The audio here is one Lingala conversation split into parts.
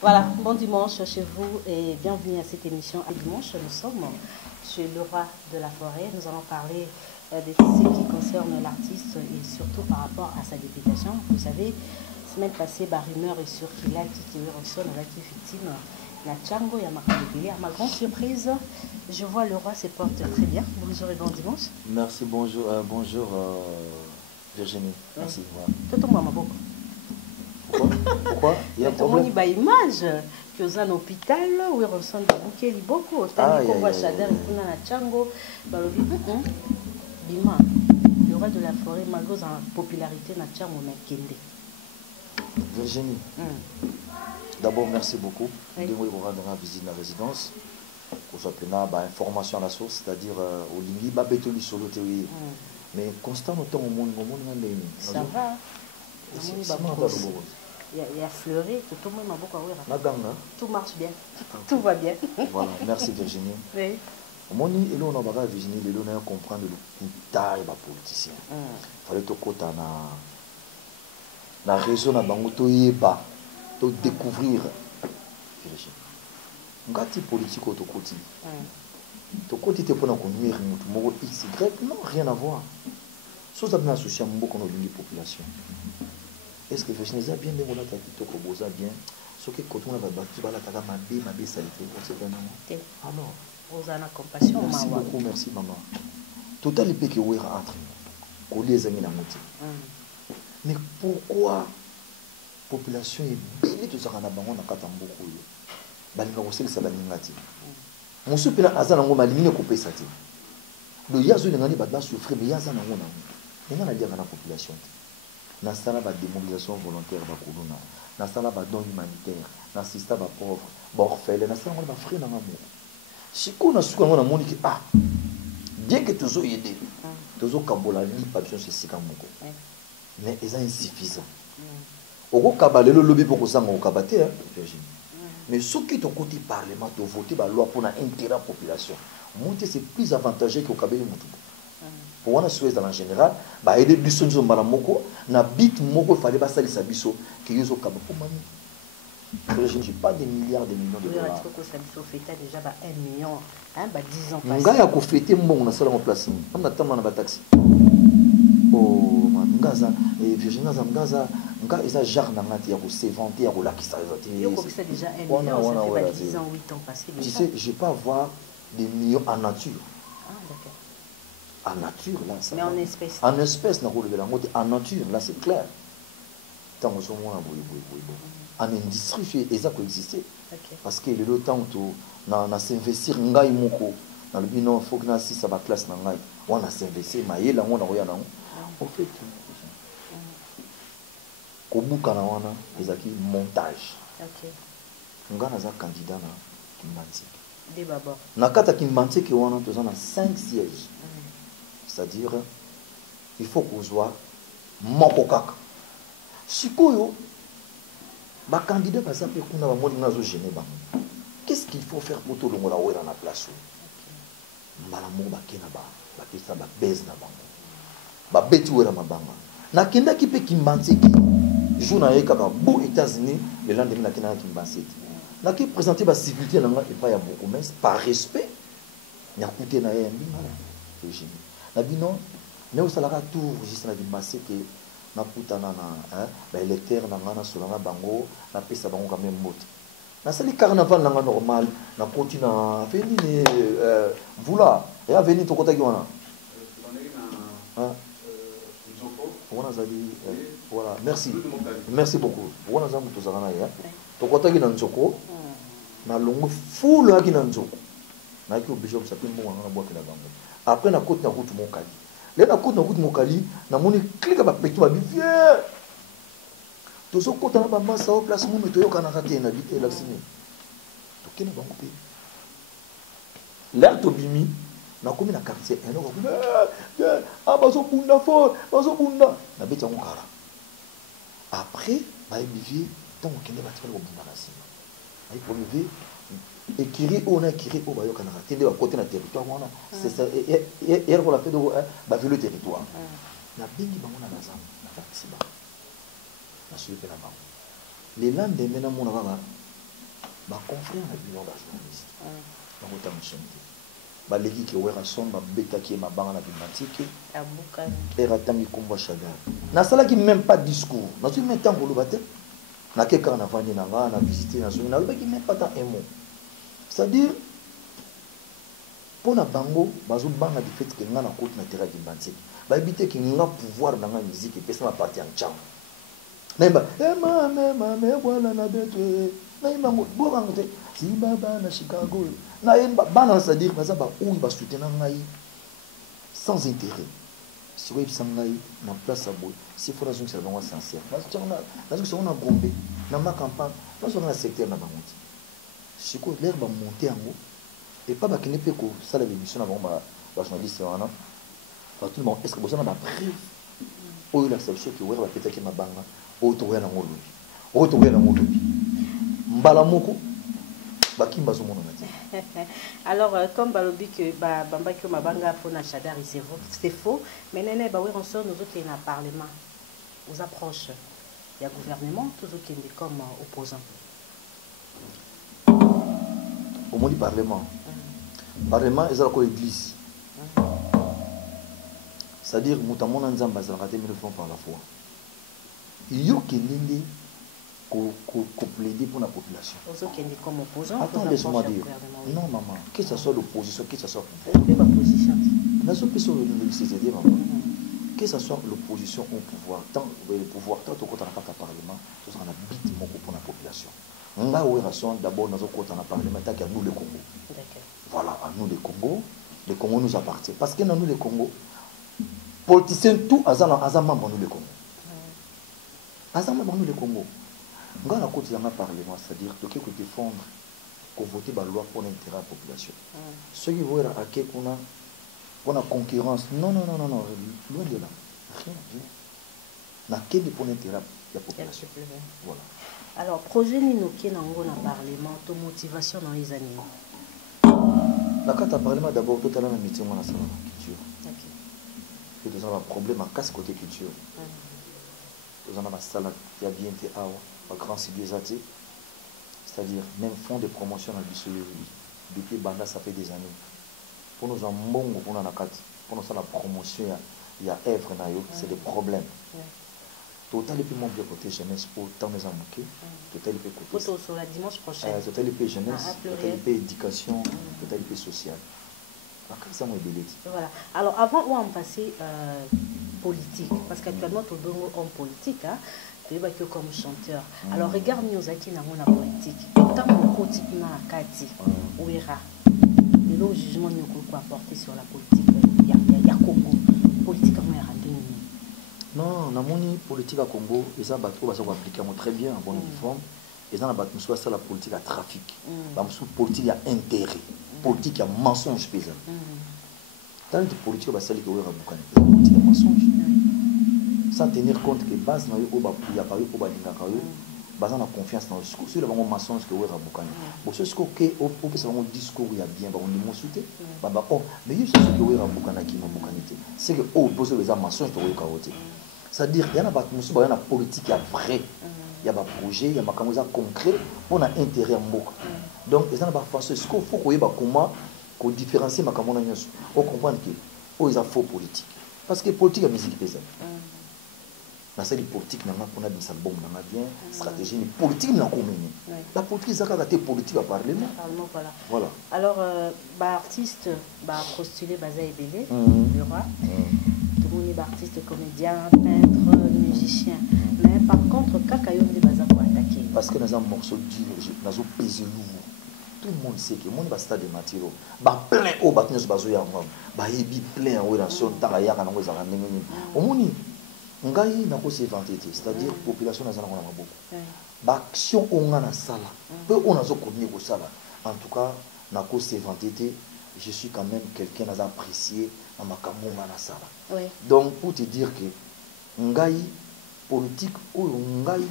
Voilà, bon dimanche chez vous et bienvenue à cette émission. À dimanche, nous sommes chez le roi de la forêt. Nous allons parler de ce qui concerne l'artiste et surtout par rapport à sa députation. Vous savez, semaine passée, la rumeur est sur qu'il a quitté Wilson, il a été victime de la Tchango et à ma grande surprise, je vois le roi se porte très bien. Bonjour et bon dimanche. Merci, bonjour, bonjour Virginie. Merci. Tout le monde. Pourquoi? Il y a un problème. Il y a une image que vous avez un hôpital où il ressemble beaucoup. Beaucoup. Ah, il y a Tchango. Bima, le roi de la forêt, malgré sa popularité, na Tchango na Kende. Virginie, d'abord merci beaucoup. De vous rendre visite à la résidence. Pour ça, information à la source, c'est-à-dire au Lingui, Babetoli solo théorie. Mais constant autant au monde, ça va. Il y a fleuri, tout le monde m'a beaucoup. Tout marche bien, tout va bien. Voilà, merci Virginie. Oui. Mon et là on a Virginie, les on a comprendre le taille des politiciens. Il fallait que tu na raison na bango to yeba, to découvrir Virginie. Ngati politique au côté. To côté te pour conduire mutu X Y, non rien à voir. Chose à bien associé à beaucoup de population. Est-ce que Virginie a bien démontré que tu as bien ce que quand on a battu, ma salité, on sait bien non. Alors, vous avez la compassion. Merci beaucoup, merci maman. Total épée qui est entre nous, les amis la moitié. Mais pourquoi la population est belle tout ça qu'on a bango na katamboku yo? Balinga aussi ça balingati. Mon supérieur azana ngoma limine couper ça ti. Le yazo ngani badba souffrir mais yaza na ngona. Ngana dia na population. Na sala ba démobilisation volontaire ba kuluna. Na sala ba don humanitaire, na assista ba pauvre, ba orphelin, na sala ba frère na ngamu. Siko na suka ngona moni ki bien que toujours aider. Toujours kambola li papillon c'est sikamoko. Mais ils sont insuffisants. Au kabale le lobby pour ça on kabate hein Virginie. Mais ceux qui sont côté parlement de voter la loi pour l'intérêt de la population. Monter c'est plus avantageux que au kabale mutu. Pour on a souhaité dans général, bah aider du sonjo malamoko na bit moko fallait pas salir sa biso qui est au kabale pour mani. Je n'ai pas des milliards de millions de dollars. Tu sais que ça fait déjà 1 million hein 10 ans passés. Nga ya ko fêter mon na sala en place. On a tellement na taxi. Oh mangaza et Virginie Zamgaza nga eza genre na ngati ya ko se vanter ya ko lakisa ezati. Yo ko ça déjà 1 million ça fait 10 ans 8 ans passés. Tu sais, je peux avoir des millions en nature. Ah d'accord. En nature là ça. Mais en espèces. En espèces na ko le en nature là c'est clair. Tant que en industrie ça peut exister. Parce que le temps où na s'investir ngai moko dans le bino faut que na si ça va classe na ngai on a s'investir mais là on a rien non en fait kobuka na wana ezaki montage. OK. Nga na za candidat na Kimbanzeke. Dès d'abord. Na kata Kimbanzeke wana to na 5 sièges. C'est-à-dire il faut qu'on soit moko kaka. Sikoyo ba candidat ba sape kuna ba moni nazo gêner ba. Qu'est-ce qu'il faut faire pour tout le monde là na place? Mbala mo ba kena ba pesa ba base na bango. Ba beti wera mabanga. Na kenda ki pe Kimbanzeke. Jour na yeka ba bo États-Unis le lendemain na kena Kimbanzeke. Na ki présenter ba civilité na nga et pas ya beaucoup mais par respect na coûté na yembi ngala. Virginie. Na bino mais au salara tour juste na Kimbanzeke na kutana na ba électeur na ngana solana bango na pesa bango quand même moto. Na sali carnaval na nga normal na continue na veni ne vula ya veni to kota ki wana. Voilà, merci. Merci beaucoup. Voilà, ça me touche à la ya. Tokota ki na nzoko. Na longo full aki na nzoko. Na ki bishop sapin mo ngana boki na bango. Après na côte na route mokali. Le na côte mokali na moni clique ba peto ba bien. Tozo kota na ba massa au place mo meto yo kana raté na bité la sini. Tokena bango pe. L'air to bimi na komi na quartier un oko bazo bunda fort bazo bunda na beti yango kara après ba ebivier tant okende ba tika ko bunda na sima il faut lever écrire on a écrit au bayo kana tende à côté na territoire on a c'est ça et on l'a fait de ba le territoire na bingi bango na bazam na taxi ba na suite na bango les lendemain na mona ba confrère na bilan ba journaliste bango ta mchente ba legi ki wera son ba beta ki ma banga na bimatike abuka era tangi komba chaga na sala ki même pas discours na tu même temps ngolo bate na ke kana vandi na nga na visiter na zone na ba ki même pas tant un mot. C'est-à-dire, pour la bango, bazo banga du fait que nga na côté na terrain de bantique. Ba éviter que nga pouvoir dans la musique et personne partir en chant. Mais ba mais voilà na beto. Na imba bo rangote. Si baba na Chicago. Na imba bana c'est-à-dire baza ba ou ba soutenir ngai sans intérêt. Si vous avez na place à bout, si faut raison que c'est vraiment sincère. Parce que on a bombé dans ma campagne, dans un secteur na bangote. Si quoi l'air va monter en haut et pas bah qui n'est pas que ça l'émission avant bah journaliste là tout le monde est-ce que vous avez ma preuve ou la seule chose que ouais va peut-être que ma banga ou trouver dans ngolo ou trouver dans ngolo mbala moko bah qui m'a zoomé na alors comme balobi que bah bamba que ma banga faut na chadar c'est faux mais nene bah oui on sort nous autres qui est dans le parlement aux approches il y a gouvernement toujours qui est comme opposant. Au moins du parlement. Parlement, ils ont l'église. C'est-à-dire, notamment dans Nzamba, ils ont raté 1000 francs par la fois. Il y a qui l'indi plaider pour la population. Comme opposant. Attends, laisse-moi dire. Non, maman, que ce soit l'opposition, que ce soit l'opposition. Que ce soit l'opposition au pouvoir, tant le pouvoir, tant au côté de la parlement, ce sera un bit pour la population. Nga ouération d'abord dans côté na parlementaire qui a nous le Congo. Voilà, à nous le Congo nous appartient parce que dans nous le Congo politiciens tout azama nous le Congo. Azama nous le Congo. Nga na côté na parlement, c'est-à-dire to que défendre ko voter ba loi pour l'intérêt de la population. Ceux qui voient à que qu'on a concurrence, non, loin de là. Rien. Na quel pour l'intérêt de la population. Voilà. Alors, projet Ninoké dans le Parlement, ton motivation dans les années. La carte à Parlement, d'abord, tout à l'heure, métier, on a ça dans la culture. Et nous avons un problème à casse côté culture. Nous avons un salle qui a bien été à grand civilisation. C'est-à-dire, même fonds de promotion dans le depuis Banda, ça fait des années. Pour nous, en bon, pour nous, la promotion, il y a œuvre, c'est des problèmes. Total et puis mon côté jeunesse pour tant les amoureux. Total et puis côté. Photo sur la dimanche prochain. Total et puis jeunesse. Total et puis éducation. Total et puis social. Ça m'a aidé. Voilà. Alors avant on va passer politique parce qu'actuellement tout le monde en politique hein. Tu es que comme chanteur. Alors regarde nous qui n'a pas politique. Tant mon côté na la kati. Ouira. Et le jugement nous quoi apporter sur la politique. Il y a Congo. Politique comment est rendu. Non, dans mon politique à Congo, ils ont appliqué très bien en bonne uniforme. Ils ont appliqué la politique à trafic. La politique à intérêt. Politique à mensonge pesant. Tant de politique à celle qui est politique à mensonge. Sans tenir compte que base n'a eu au Bapuya, au Badingakayo, base en confiance dans le discours. C'est le mensonge que vous avez boucané. Bon, c'est ce que au c'est un discours il y a bien, on dit mon soutien. Oh, mais il y a ce que vous avez boucané qui m'a boucané. C'est que au poser les mensonges que vous avez. C'est-à-dire qu'il y a une politique vraie, il y a un projet, il y a un concret, on a intérêt à beaucoup. Donc, il y a une façon, ce qu'il faut qu'on différencie ma camarade, on comprend que il y a faux politique. Parce que politique est musique pesante. Dans cette politique, on a des albums, on a bien stratégie, mais politique, on a communiqué. La politique, c'est la politique à parlement. Voilà. Alors, artiste, postulé Baza Ebele, le roi. Tout le monde est artiste, comédien, peintre, musicien. Mais par contre, Kakayon de Baza pour attaquer. Parce que nous avons un morceau dur, nous avons pesé lourd. Tout le monde sait que le monde va stade de matière. Plein au bâtiment de Bazoya, plein en relation, Taraya, au monde. Ngai na ko s'inventer, c'est-à-dire population na zana na beaucoup. Ba action on a na sala. Peu on a zo connaître ko sala. En tout cas, na ko s'inventer, je suis quand même quelqu'un à apprécier na makambo na sala. Oui. Donc pour te dire que ngai politique ou ngai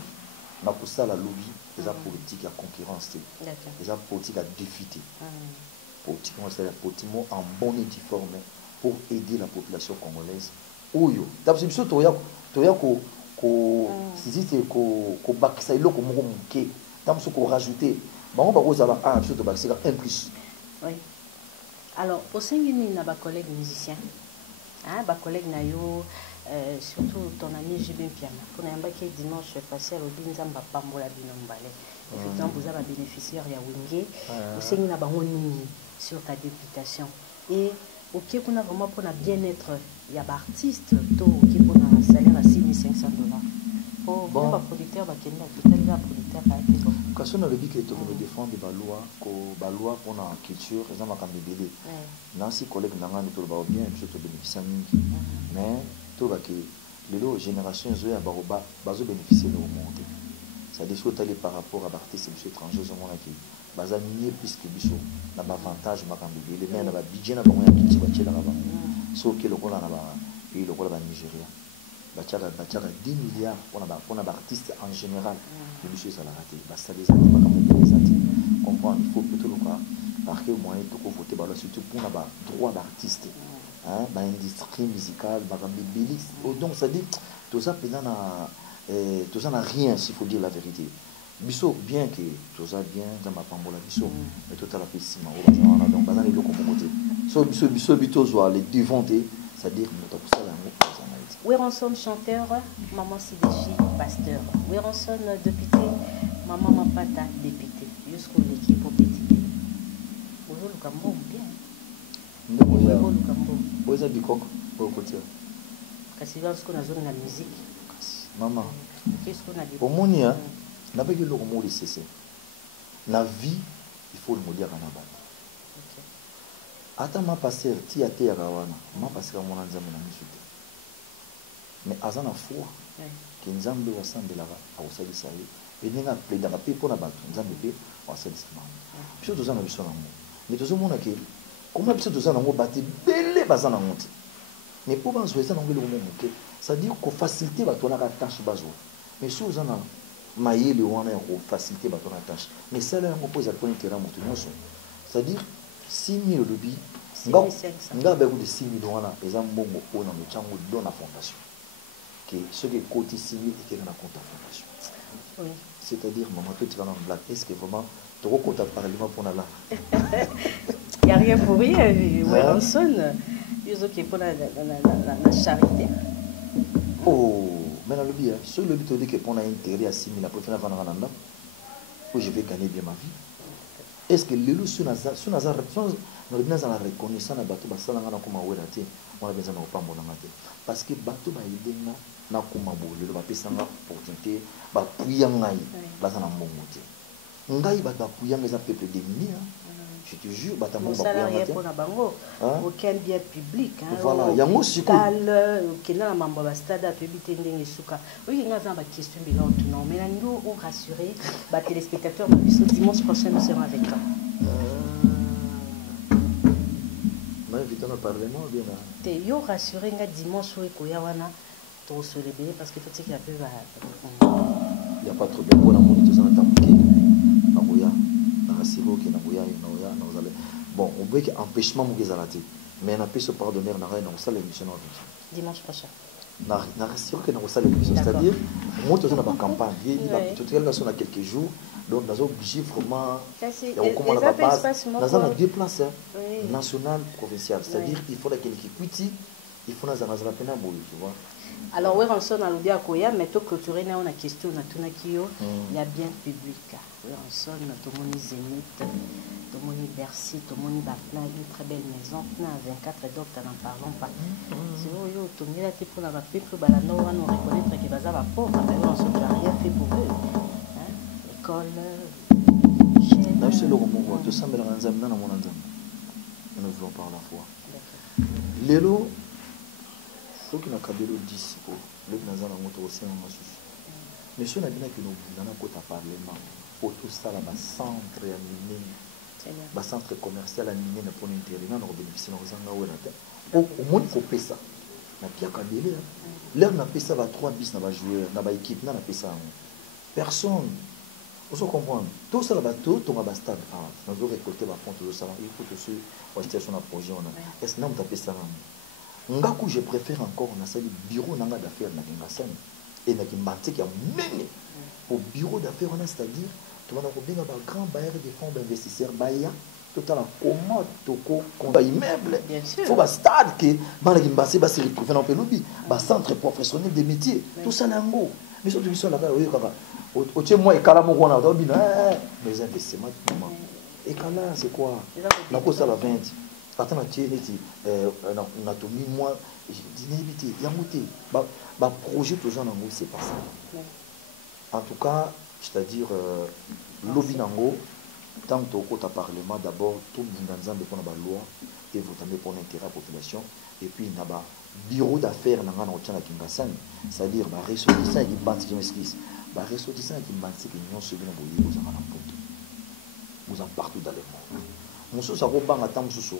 na ko sala lobby les politiques à concurrence, les politiques à défi. Politiquement, c'est la politique en bonne et due forme pour aider la population congolaise. Oyo, d'abord c'est toya ko si c'est ko bakisa ilo ko moko muke, d'abord ko rajouter. Bon, on va vous avoir un chose de bakisa un plus. Oui. Alors, au sein de nos collègues musiciens, bah collègues nayo, surtout ton ami Jibin Piana, qu'on a embarqué dimanche passé à l'Obinzamba Pambola Binombale. Effectivement, vous avez bénéficiaire ya Wingé, au sein de nos sur ta députation. Et ok, qu'on a vraiment pour le bien-être, il y a artiste, qui pour un salaire à 6500 $. Pour un producteur, tout un producteur a été bon. Quand on a le dit que tu veux défendre la loi pour la culture, les gens vont bébé. Nancy collègue n'anga ne peut pas bien, je te bénéficie mais tout va que les générations zoé à baroba bazo bénéficier de remonter. Ça discute aller par rapport à l'artiste monsieur étranger au monde qui baza nier plus que biso na avantage makambé les mais na ba budget na bango ya kiti ba tchela ba so que le kola na ba et le kola ba Nigeria ba tchaka 10 milliards pour na ba artiste en général le monsieur ça l'a raté ba ça les années makambé les années comprendre il faut plutôt le quoi parce que moyen de voter ba surtout pour na ba droit d'artiste ba industrie musicale ba bébé donc ça dit tout ça pendant tout ça n'a rien s'il faut dire la vérité. Biso bien que tout ça bien dans ma pambola biso mais tout à la pessima donc bazan les locaux côté so biso bitozo les devanter c'est-à-dire nous pour ça là Weranson chanteur maman Sidechi pasteur Weranson député maman Mapata député jusqu'au l'équipe au petit bonjour le cambo bien bonjour le cambo vous avez du coq pour côté kasi là ce qu'on a zone la musique maman qu'est-ce qu'on a dit au monde hein n'a pas que le mot de cesser la vie il faut le mot dire kanaba ata ma passer ti ate ya kawana ma passer ka mona nzambe na misute mais azana foi que nzambe wa sandela ba ausalisa ye et ninga pleda ka pe pona ba nzambe pe wa salisa ma biso tozana biso na mo mais tozomona ke comment biso tozana ngo bati bele bazana ngoti mais pour banzo ezana ngelo mo moke ça dit ko faciliter ba tona ka tâche bazo mais si ozana mayele wana ya ko faciliter ba tona tâche mais ça là ngo poser pour intérêt moto nyonso c'est à dire 6000 lobi nga ba ko de 6000 wana eza mbongo ona mo chango don na fondation que ce qui côté 6000 et qui na compte fondation oui c'est à dire maman tout va en blague est-ce que vraiment tu compte parlement pour là il y a rien pour rien Weranson ils qui pour la charité. Oh, mais dans le bien, sur le but de dire que pour un intérêt à 6 000 après faire un an, où je vais gagner bien ma vie. Est-ce que les loups sur la reconnaissance à bateau basala ngana kuma werate, on a besoin de pas mon amate. Parce que bateau ba idena na kuma bolo ba pesanga opportunité ba puyangai basana mongote. Ngai ba puyanga za peuple démuni. Je te jure, mon salarié pour la bango, aucun bien public. Voilà, il y a un aussi quoi. Qui n'a pas de stade à publier des soukas. Oui, il y a une question bilan non, mais nous on rassuré, les téléspectateurs, dimanche prochain nous serons avec toi. Mais vite on a parlement bien là. T'es yo rassuré nga dimanche où ekoyawana to célébrer parce que faut que la peu va. Il y a pas trop bien pour la monde tout ça na tamuki. Nagoya. Bon, on veut qu'empêchement Mougezalati, mais on a pu se pardonner dans la émission dimanche prochain. On a rassuré que dans l'émission, c'est-à-dire, moi, tout ça dans la campagne, on a quelques jours, donc nous sommes obligés vraiment. Nous avons deux places nationales, provinciales, c'est-à-dire il faut qu'il quitte, il faut que nous peine à bouger, tu vois. Alors, Weranson a l'idée à Koya, mais tout clôturer, on a question, on a tout il y a bien public. Weranson, tout le monde Zénith, tout le monde Bercy, tout le monde Bapla, une très belle maison, on a 24 docteurs, n'en parlons pas. C'est où yo, tout le monde a pour la peuple, balano, on reconnaître que Baza va pauvre, mais Weranson n'a rien fait pour eux. L'école, là, c'est le moment, tout ça, mais dans un an, nous ne voulons pas la foi. Lélo, faut qu'il y ait un cabello 10 pour le Nazan en moto aussi en massue. Mais si on a bien que nous avons un parlement, pour tout ça, là, centre animé, centre commercial animé pour l'intérieur, nous bénéficions de ça. Au moins, il faut payer ça. La pierre cabello, l'heure n'a pas ça, va 3 bis, n'a pas joué, n'a pas équipe, n'a pas ça. Personne. Vous comprenez? Tout ça, tout on a stade. Nous avons récolté la fonte de ça. Il faut que ce soit un projet. Est-ce que nous avons tapé ça? Ngaku, je préfère encore on a ça bureau d'affaires na Kingasani et na Kimbante qui a mené au bureau d'affaires on a c'est-à-dire tu vas avoir bien un grand bailleur de fonds d'investisseurs bailleur total en commode toko combat immeuble faut ba stade que bana Kimbase ba se retrouver dans pelobi ba centre professionnel des métiers tout ça nango mais surtout ils sont là oui kaka au tient moi et kala mo on a bina mes investissements et kala c'est quoi la cause à la 20 attends on a tout mis moi d'inhibité yamuté ba projet toujours nango c'est pas ça en tout cas c'est-à-dire lobby nango tant que au parlement d'abord tout binganzambe pour la loi et voter pour l'intérêt de la population et puis na ba bureau d'affaires nanga na otana Kingasani c'est-à-dire ba ressortissant qui banti je m'excuse ba ressortissant qui banti que non celui na boye vous en poto vous en partout dans le monde muso sa ko banga tam suso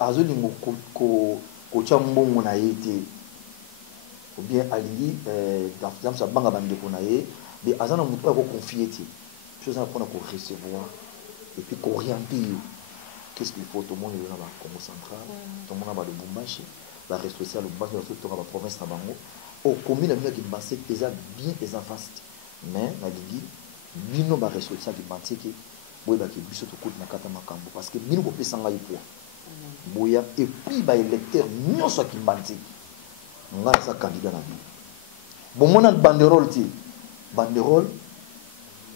azolingo ko chambongo na yete ou bien alingi dans sa banga bande ko na ye mais azana muto ko confier ti chose à prendre pour recevoir et puis qu'orienter qu'est-ce qu'il faut tout le monde est dans la Congo central tout le monde va de Bumbashi la restauration le Bumbashi tout dans la province na bango au commune na qui basse déjà bien des vaste mais na lingi bino ba restauration qui bantiki boy ba ki biso to kout na kata makambo parce que bino ko pesa ngai poids boya et puis ba électeur nyonso ki bantiki ngana sa candidat na bi bon mona banderole ti banderole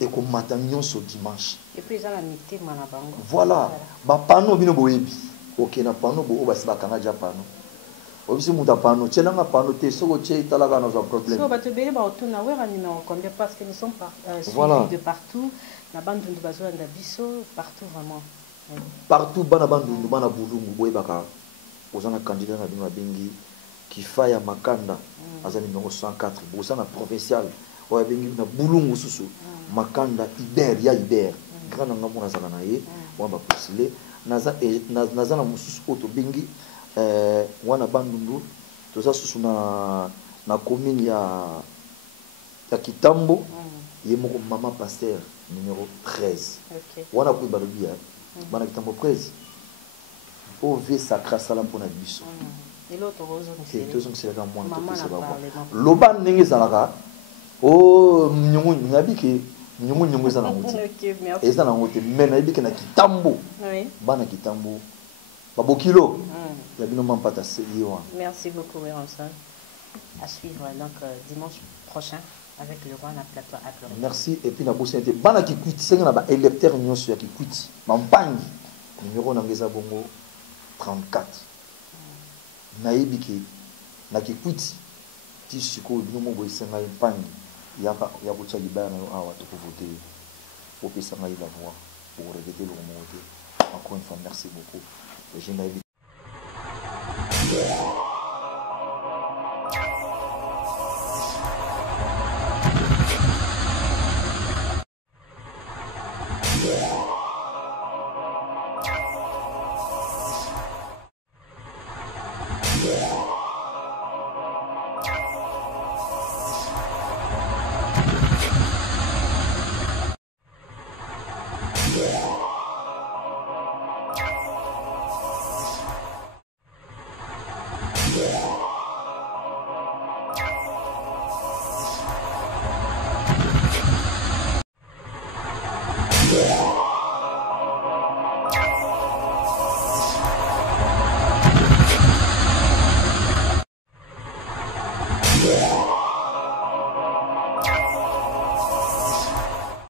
et comme matin nyonso dimanche et puis ça la mité mana bango voilà ba pano bino boyebi OK na pano bo ba siba kanga ja pano obisi muta pano tchelanga pano te soko tche talaga na za problème so ba te bele ba otuna wera numéro combien parce que nous sommes voilà. de partout na bandu de bazola na biso partout vraiment partout bana bandu bana bulungu boyebaka ozana candidat na bino bengi Kifaya Makanda azali numéro 104 bosana provincial oya bengi na bulungu susu Makanda Iber ya Iber grand ngambo na zala na ye wamba postulé naza na mususu oto bengi wana bandundu toza susu na commune ya Kitambo ye moko mama pasteur numéro 13 wana ku balobia bana Kitambo 13 OV sacra sala pour na biso et l'autre rose c'est tout ça c'est dans moi loba ndenge zalaka o nyungu ngabiki nyungu za na nguti eza na nguti mais na ibiki na Kitambo bana Kitambo babokilo ya bino mampata seyiwa. Merci beaucoup Véronson. À suivre donc dimanche prochain avec le roi na plateau à pleurer. Merci et puis na bosente bana ki kwiti senga na ba électeur nyonso ya ki kwiti mampangi numéro na ngeza bongo 34 na ibiki na ki kwiti ti siko bino mo boisenga mpangi ya botsa libana yo awa to voter pour que ça aille la voix pour regretter le remonter. Encore une fois merci beaucoup. Je n'ai Yeah.